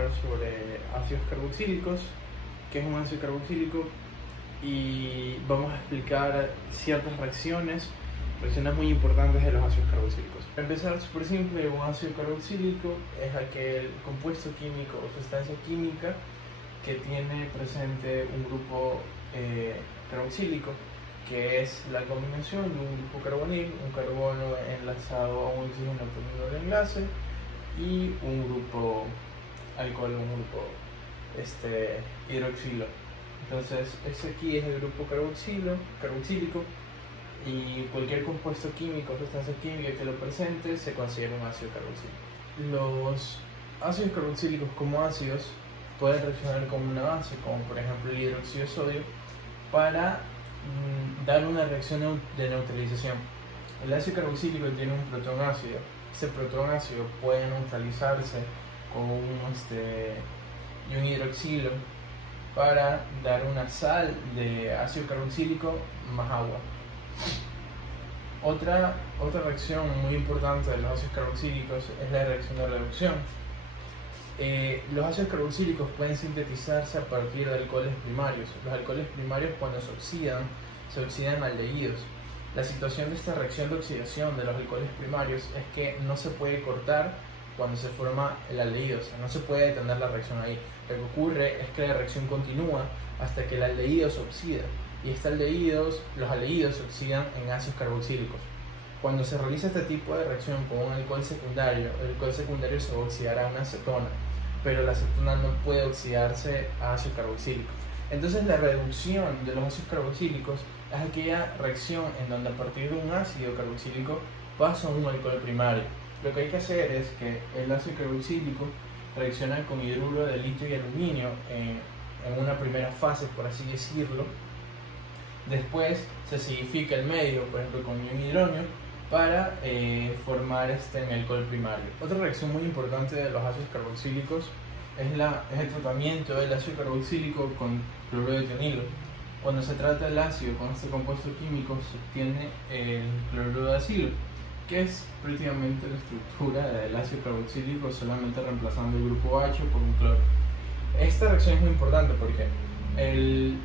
hablar sobre ácidos carboxílicos, qué es un ácido carboxílico y vamos a explicar ciertas reacciones muy importantes de los ácidos carboxílicos. Para empezar, súper simple, un ácido carboxílico es aquel compuesto químico o sustancia química que tiene presente un grupo carboxílico, que es la combinación de un grupo carbonil, un carbono enlazado a un oxígeno por un doble enlace, y un grupo alcohol, un grupo hidroxilo. Entonces, este aquí es el grupo carboxílico, y cualquier compuesto químico o sustancia química que lo presente se considera un ácido carboxílico. Los ácidos carboxílicos como ácidos pueden reaccionar con una base, como por ejemplo el hidróxido de sodio, para dar una reacción de neutralización. El ácido carboxílico tiene un protón ácido. Ese protón ácido puede neutralizarse con un hidroxilo para dar una sal de ácido carboxílico más agua. Otra reacción muy importante de los ácidos carboxílicos es la reacción de reducción. Los ácidos carboxílicos pueden sintetizarse a partir de alcoholes primarios. Los alcoholes primarios, cuando se oxidan aldehídos. La situación de esta reacción de oxidación de los alcoholes primarios es que no se puede cortar cuando se forma el aldehído, o sea, no se puede detener la reacción ahí. Lo que ocurre es que la reacción continúa hasta que el aldehído se oxida, y los aldehídos se oxidan en ácidos carboxílicos. Cuando se realiza este tipo de reacción con un alcohol secundario, el alcohol secundario se va a oxidar a una acetona, pero la acetona no puede oxidarse a ácido carboxílico. Entonces, la reducción de los ácidos carboxílicos es aquella reacción en donde a partir de un ácido carboxílico pasa a un alcohol primario. Lo que hay que hacer es que el ácido carboxílico reacciona con hidruro de litio y aluminio en una primera fase, por así decirlo. Después se acidifica el medio, por ejemplo con ion hidronio, para formar el alcohol primario. Otra reacción muy importante de los ácidos carboxílicos es el tratamiento del ácido carboxílico con cloruro de etionilo. Cuando se trata el ácido con este compuesto químico, se obtiene el cloruro de acilo, que es prácticamente la estructura del ácido carboxílico, solamente reemplazando el grupo H por un cloro. Esta reacción es muy importante porque el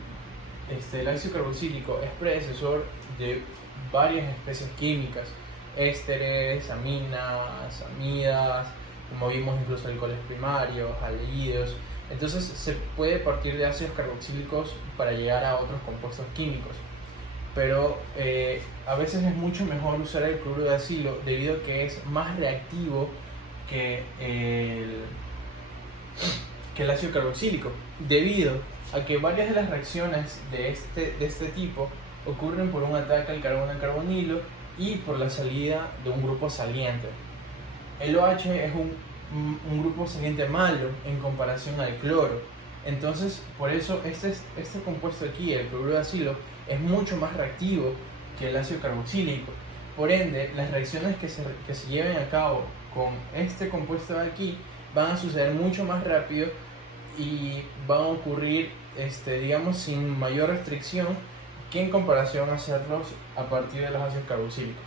ácido carboxílico es predecesor de varias especies químicas, ésteres, aminas, amidas, como vimos incluso alcoholes primarios, aldehídos. Entonces se puede partir de ácidos carboxílicos para llegar a otros compuestos químicos, pero a veces es mucho mejor usar el cloruro de acilo debido a que es más reactivo que el ácido carboxílico, debido a que varias de las reacciones de este tipo ocurren por un ataque al carbono al carbonilo y por la salida de un grupo saliente. El OH es un grupo saliente malo en comparación al cloro. Entonces, por eso este compuesto aquí, el cloruro de acilo, es mucho más reactivo que el ácido carboxílico. Por ende, las reacciones que se lleven a cabo con este compuesto de aquí van a suceder mucho más rápido y van a ocurrir, digamos, sin mayor restricción que en comparación a hacerlos a partir de los ácidos carboxílicos.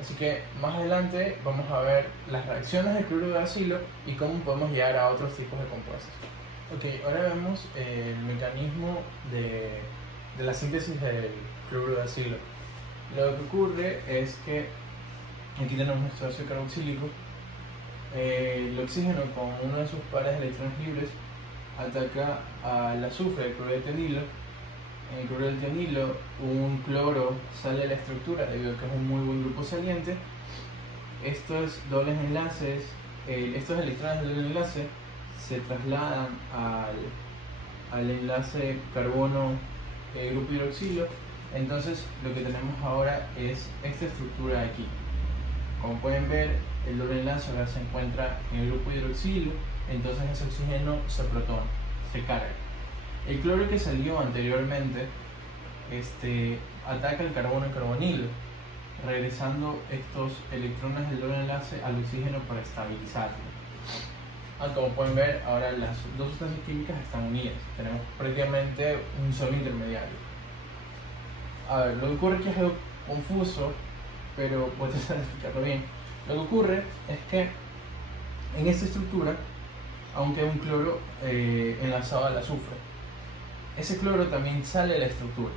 Así que más adelante vamos a ver las reacciones del cloruro de acilo y cómo podemos llegar a otros tipos de compuestos. Ok, ahora vemos el mecanismo de la síntesis del cloruro de acilo. Lo que ocurre es que aquí tenemos nuestro ácido carboxílico. El oxígeno con uno de sus pares de electrones libres ataca al azufre, el cloruro de etionilo. En el cloruro de etionilo, un cloro sale de la estructura debido a que es un muy buen grupo saliente. Estos dobles enlaces, estos electrones del doble enlace se trasladan al enlace carbono grupo hidroxilo. Entonces lo que tenemos ahora es esta estructura de aquí. Como pueden ver, el doble enlace ahora se encuentra en el grupo hidroxilo, entonces ese oxígeno se protona, se carga. El cloro que salió anteriormente ataca el carbono carbonilo, regresando estos electrones del doble enlace al oxígeno para estabilizarlo. Como pueden ver, ahora las dos sustancias químicas están unidas, tenemos prácticamente un solo intermediario. A ver, lo que ocurre aquí es algo confuso, pero voy a tratar de explicarlo bien. Lo que ocurre es que en esta estructura aunque un cloro enlazado al azufre. Ese cloro también sale de la estructura,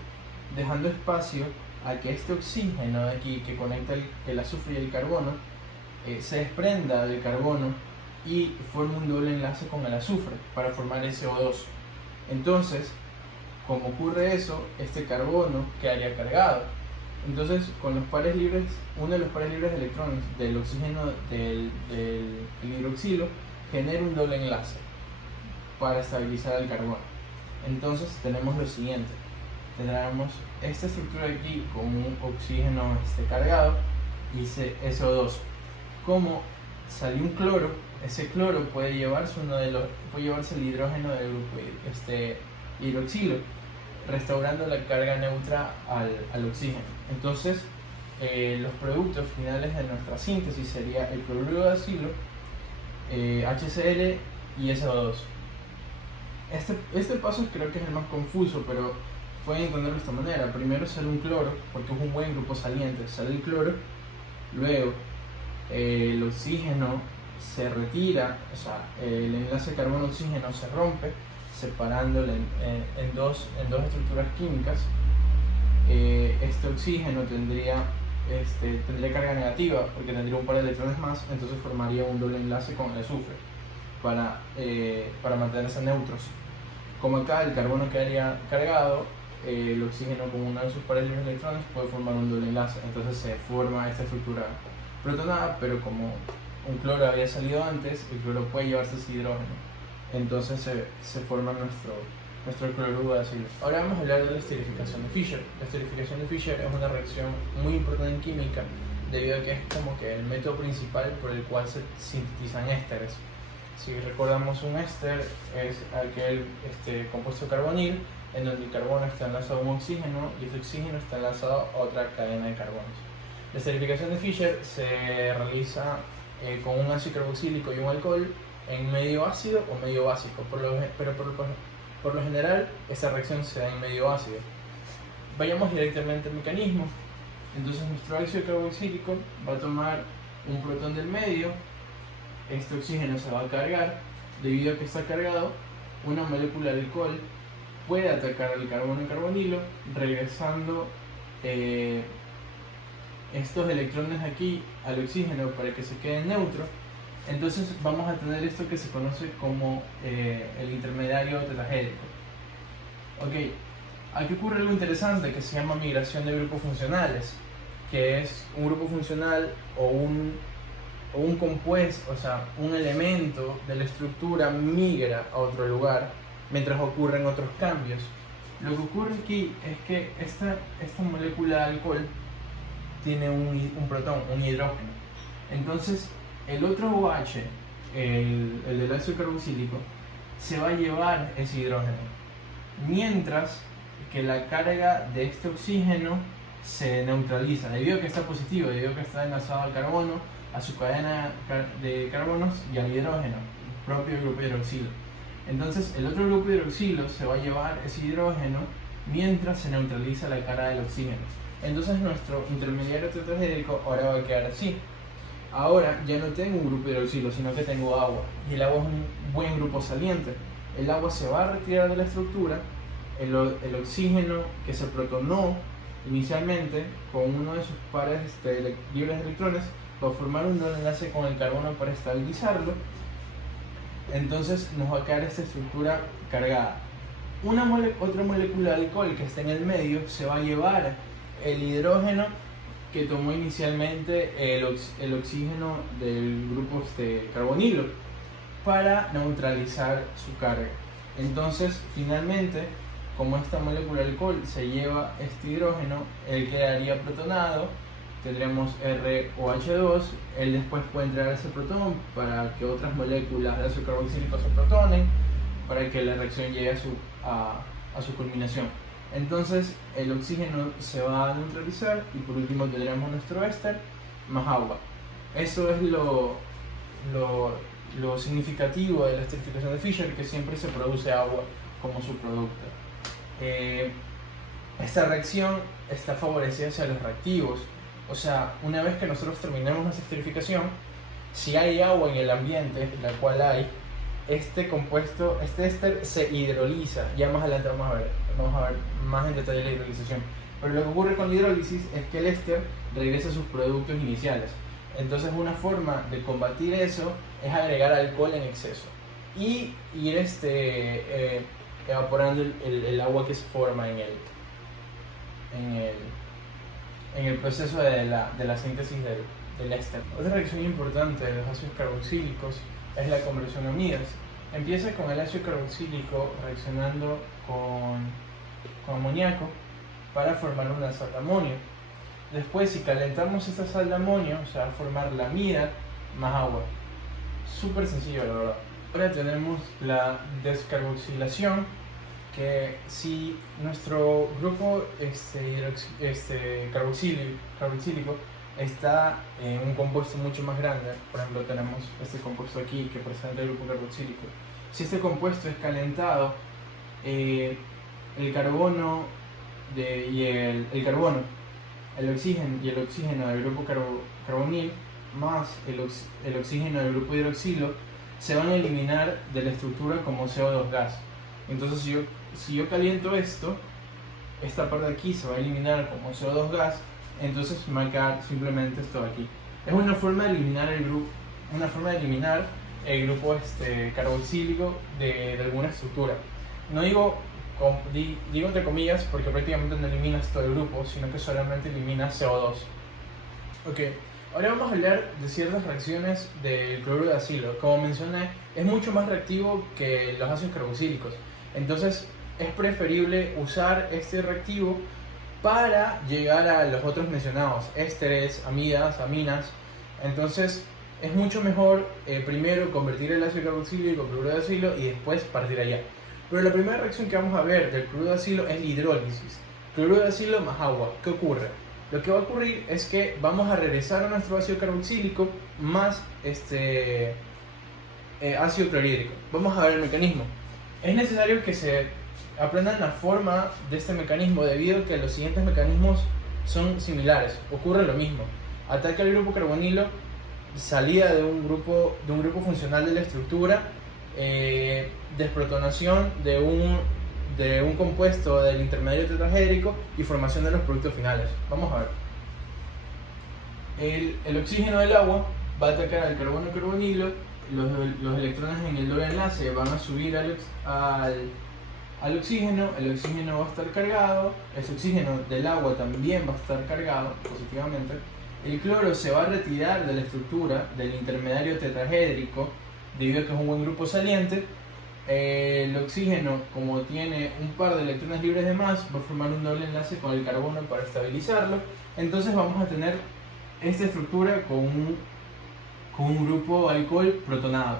dejando espacio a que este oxígeno de aquí que conecta el azufre y el carbono se desprenda del carbono y forme un doble enlace con el azufre para formar el CO2. Entonces, como ocurre eso, este carbono quedaría cargado. Entonces, con los pares libres, uno de los pares libres de electrones del oxígeno del hidroxilo genera un doble enlace para estabilizar el carbono. Entonces tenemos lo siguiente: tendremos esta estructura de aquí con un oxígeno cargado y SO2. Como salió un cloro, ese cloro puede llevarse el hidrógeno del grupo hidroxilo, restaurando la carga neutra al oxígeno. Entonces, los productos finales de nuestra síntesis sería el cloruro de acilo, HCl y SO2. Este paso creo que es el más confuso, pero pueden entenderlo de esta manera. Primero sale un cloro, porque es un buen grupo saliente, sale el cloro, luego el oxígeno se retira, o sea, el enlace carbono-oxígeno se rompe, separándolo en dos estructuras químicas. Este oxígeno tendría carga negativa, porque tendría un par de electrones más, entonces formaría un doble enlace con el azufre para mantenerse neutros. Como acá el carbono quedaría cargado, el oxígeno con uno de sus pares libres de electrones puede formar un doble enlace, entonces se forma esta estructura protonada, pero como un cloro había salido antes, el cloro puede llevarse ese hidrógeno, entonces se forma nuestro cloruro de acilo. Ahora vamos a hablar de la esterificación de Fischer. La esterificación de Fischer es una reacción muy importante en química, debido a que es como que el método principal por el cual se sintetizan ésteres. Si recordamos, un éster es aquel compuesto carbonil en donde el carbono está enlazado a un oxígeno y ese oxígeno está enlazado a otra cadena de carbonos. La esterificación de Fischer se realiza con un ácido carboxílico y un alcohol en medio ácido o medio básico, pero por lo general esta reacción se da en medio ácido. Vayamos directamente al mecanismo. Entonces nuestro ácido carboxílico va a tomar un protón del medio, este oxígeno se va a cargar, debido a que está cargado, una molécula de alcohol puede atacar al carbono y carbonilo, regresando estos electrones aquí al oxígeno para que se quede neutro. Entonces vamos a tener esto que se conoce como el intermediario tetagédrico. Ok, aquí ocurre algo interesante que se llama migración de grupos funcionales, que es un grupo funcional o un compuesto, o sea, un elemento de la estructura migra a otro lugar mientras ocurren otros cambios. Lo que ocurre aquí es que esta molécula de alcohol tiene un protón, un hidrógeno. Entonces, el otro OH, el del ácido carboxílico, se va a llevar ese hidrógeno, mientras que la carga de este oxígeno se neutraliza, debido a que está positivo, debido a que está enlazado al carbono, a su cadena de carbonos y al hidrógeno, propio del grupo hidroxilo. Entonces, el otro grupo hidroxilo se va a llevar ese hidrógeno mientras se neutraliza la carga del oxígeno. Entonces, nuestro intermediario tetagédrico ahora va a quedar así. Ahora ya no tengo un grupo hidroxilo, sino que tengo agua, y el agua es un buen grupo saliente. El agua se va a retirar de la estructura, el oxígeno que se protonó inicialmente con uno de sus pares libres de electrones va a formar un doble enlace con el carbono para estabilizarlo. Entonces nos va a quedar esta estructura cargada. Otra molécula de alcohol que está en el medio se va a llevar el hidrógeno que tomó inicialmente el oxígeno del grupo carbonilo para neutralizar su carga. Entonces, finalmente, como esta molécula de alcohol se lleva este hidrógeno, él quedaría protonado, tendremos ROH2, él después puede entrar a ese protón para que otras moléculas de ácido carboxílico se protonen, para que la reacción llegue a su culminación. Entonces el oxígeno se va a neutralizar y por último tendremos nuestro éster más agua. Eso es lo significativo de la esterificación de Fischer, que siempre se produce agua como subproducto. Esta reacción está favorecida hacia los reactivos, o sea, una vez que nosotros terminemos nuestra esterificación, si hay agua en el ambiente, la cual hay, este compuesto, este éster se hidroliza. Ya más adelante vamos a ver más en detalle la hidrolización. Pero lo que ocurre con la hidrólisis es que el éster regresa a sus productos iniciales. Entonces una forma de combatir eso es agregar alcohol en exceso y ir evaporando el agua que se forma en el proceso de la síntesis del éster. Otra reacción importante de los ácidos carboxílicos es la conversión a amidas. Empieza con el ácido carboxílico reaccionando con amoníaco para formar una sal de amonio. Después, si calentamos esta sal de amonio, se va a formar la amida más agua. Súper sencillo, la verdad. Ahora tenemos la descarboxilación, que si nuestro grupo carboxílico está en un compuesto mucho más grande, por ejemplo tenemos este compuesto aquí que presenta el grupo carboxílico, si este compuesto es calentado, el carbono el oxígeno del grupo carbonil más el oxígeno del grupo hidroxilo se van a eliminar de la estructura como CO2 gas. Entonces si yo caliento esta parte de aquí se va a eliminar como CO2 gas, entonces me va a quedar simplemente esto de aquí. Es una forma de eliminar el grupo carboxílico de alguna estructura. No digo entre comillas porque prácticamente no eliminas todo el grupo, sino que solamente eliminas CO2. Ok, ahora vamos a hablar de ciertas reacciones del cloruro de acilo. Como mencioné, es mucho más reactivo que los ácidos carboxílicos. Entonces es preferible usar este reactivo para llegar a los otros mencionados, ésteres, amidas, aminas. Entonces es mucho mejor primero convertir el ácido carboxílico en cloruro de acilo y después partir allá. Pero la primera reacción que vamos a ver del cloruro de acilo es la hidrólisis. Cloruro de acilo más agua. ¿Qué ocurre? Lo que va a ocurrir es que vamos a regresar a nuestro ácido carboxílico más ácido clorhídrico. Vamos a ver el mecanismo. Es necesario que se aprendan la forma de este mecanismo debido a que los siguientes mecanismos son similares. Ocurre lo mismo. Ataca el grupo carbonilo, salida de un grupo funcional de la estructura, desprotonación de un compuesto del intermediario tetrahedrico y formación de los productos finales. Vamos a ver. El oxígeno del agua va a atacar al carbono carbonilo, los electrones en el doble enlace van a subir al oxígeno, el oxígeno va a estar cargado, ese oxígeno del agua también va a estar cargado positivamente, el cloro se va a retirar de la estructura del intermediario tetrahédrico debido a que es un buen grupo saliente. El oxígeno, como tiene un par de electrones libres de más, va a formar un doble enlace con el carbono para estabilizarlo. Entonces vamos a tener esta estructura con un grupo alcohol protonado.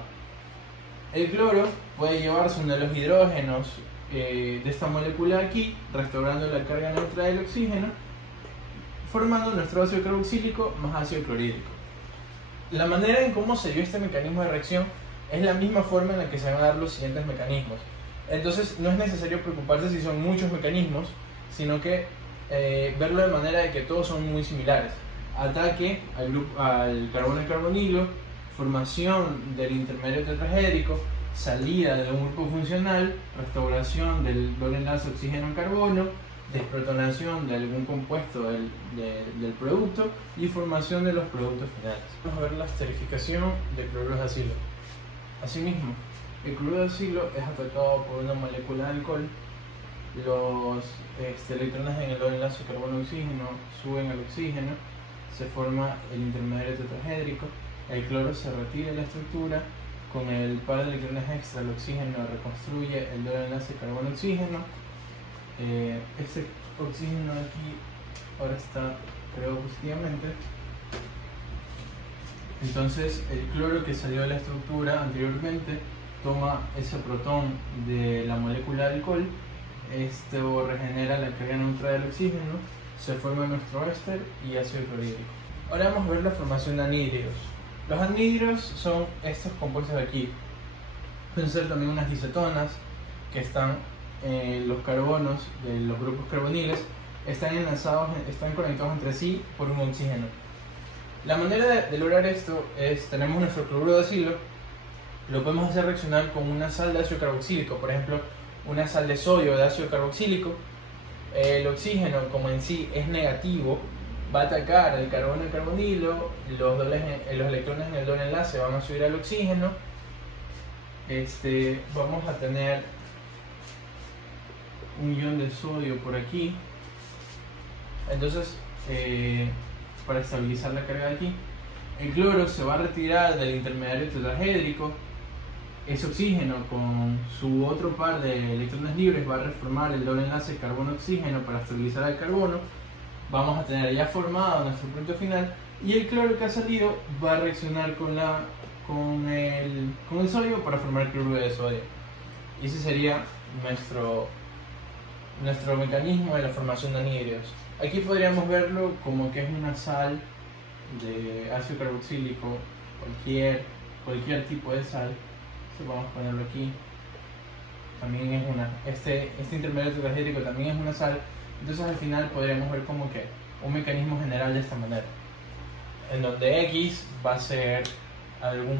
El cloro puede llevarse uno de los hidrógenos de esta molécula aquí, restaurando la carga neutra del oxígeno, formando nuestro ácido carboxílico más ácido clorhídrico. La manera en cómo se dio este mecanismo de reacción es la misma forma en la que se van a dar los siguientes mecanismos. Entonces no es necesario preocuparse si son muchos mecanismos, sino que verlo de manera de que todos son muy similares. Ataque al carbono y carbonilo, formación del intermediario tetrahédrico, salida de un grupo funcional, restauración del doble enlace oxígeno-carbono, desprotonación de algún compuesto del producto y formación de los productos finales. Vamos a ver la esterificación de cloruro de acilo. Asimismo, el cloruro de acilo es atacado por una molécula de alcohol. Los electrones en el doble enlace carbono-oxígeno suben al oxígeno, se forma el intermediario tetrahédrico, el cloro se retira de la estructura, con el par de electrones extra el oxígeno reconstruye el doble enlace carbono-oxígeno. Este oxígeno de aquí ahora está cargado positivamente. Entonces el cloro que salió de la estructura anteriormente toma ese protón de la molécula de alcohol, esto regenera la carga neutra del oxígeno, se forma nuestro éster y ácido clorhídrico. Ahora vamos a ver la formación de anhídridos. Los anhídridos son estos compuestos de aquí. Pueden ser también unas dicetonas que están los carbonos de los grupos carboniles están conectados entre sí por un oxígeno. La manera de lograr esto es, tenemos nuestro cloruro de acilo lo podemos hacer reaccionar con una sal de ácido carboxílico, por ejemplo, una sal de sodio de ácido carboxílico. El oxígeno, como en sí es negativo, va a atacar el carbono y el carbonilo, los electrones en el doble enlace van a subir al oxígeno. Vamos a tener un ion de sodio por aquí. Entonces, para estabilizar la carga de aquí, el cloro se va a retirar del intermediario tetrahédrico. Ese oxígeno con su otro par de electrones libres va a reformar el doble enlace carbono-oxígeno para estabilizar al carbono. Vamos a tener ya formado nuestro producto final, y el cloro que ha salido va a reaccionar con el sodio para formar el cloruro de sodio. Y ese sería nuestro mecanismo de la formación de anhídridos. Aquí podríamos verlo como que es una sal de ácido carboxílico, cualquier tipo de sal. Vamos a ponerlo aquí. También es este intermedio tetrahédrico también es una sal. Entonces al final podríamos ver como que un mecanismo general de esta manera, en donde X va a ser algún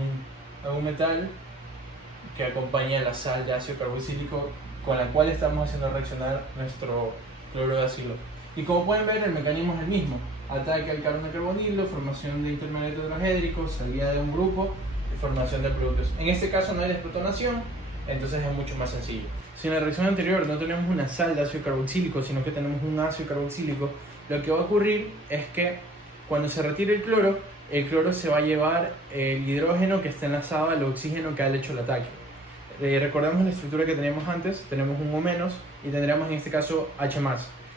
metal que acompaña a la sal de ácido carboxílico con la cual estamos haciendo reaccionar nuestro cloro de ácido. Y como pueden ver, el mecanismo es el mismo: ataque al carbono y carbonilo, formación de intermediario tetrahédrico, salida de un grupo y formación de productos. En este caso no hay desprotonación, entonces es mucho más sencillo. Si en la reacción anterior no tenemos una sal de ácido carboxílico, sino que tenemos un ácido carboxílico, lo que va a ocurrir es que cuando se retire el cloro se va a llevar el hidrógeno que está enlazado al oxígeno que ha hecho el ataque. Recordamos la estructura que teníamos antes: tenemos un O- y tendríamos en este caso H+.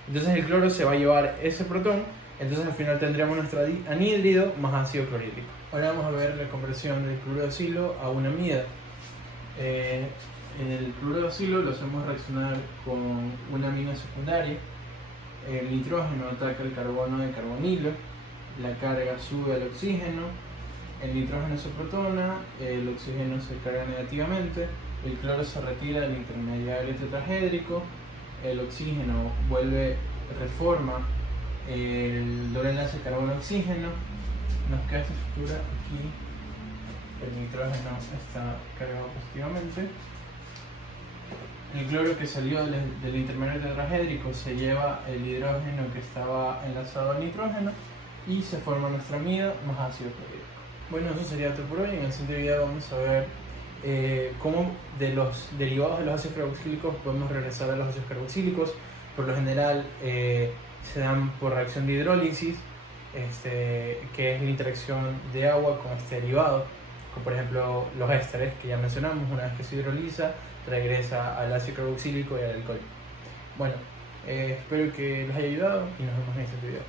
Entonces el cloro se va a llevar ese protón, entonces al final tendríamos nuestro anhídrido más ácido clorhídrico. Ahora vamos a ver la conversión del cloruro de acilo a una amida. El cloruro de acilo lo hacemos reaccionar con una amina secundaria. El nitrógeno ataca el carbono de carbonilo, la carga sube al oxígeno, el nitrógeno se protona, el oxígeno se carga negativamente, el cloro se retira del intermediario tetrahédrico, el oxígeno reforma el doble enlace carbono-oxígeno, nos queda esta estructura aquí. El nitrógeno está cargado positivamente. El cloro que salió del intermediario tetrahédrico se lleva el hidrógeno que estaba enlazado al nitrógeno y se forma nuestra amida más ácido clorhídrico. Bueno, eso sería todo por hoy. En el siguiente video vamos a ver cómo de los derivados de los ácidos carboxílicos podemos regresar a los ácidos carboxílicos. Por lo general se dan por reacción de hidrólisis, que es la interacción de agua con este derivado, como por ejemplo los ésteres que ya mencionamos. Una vez que se hidroliza, regresa al ácido carboxílico y al alcohol. Bueno, espero que les haya ayudado y nos vemos en este video.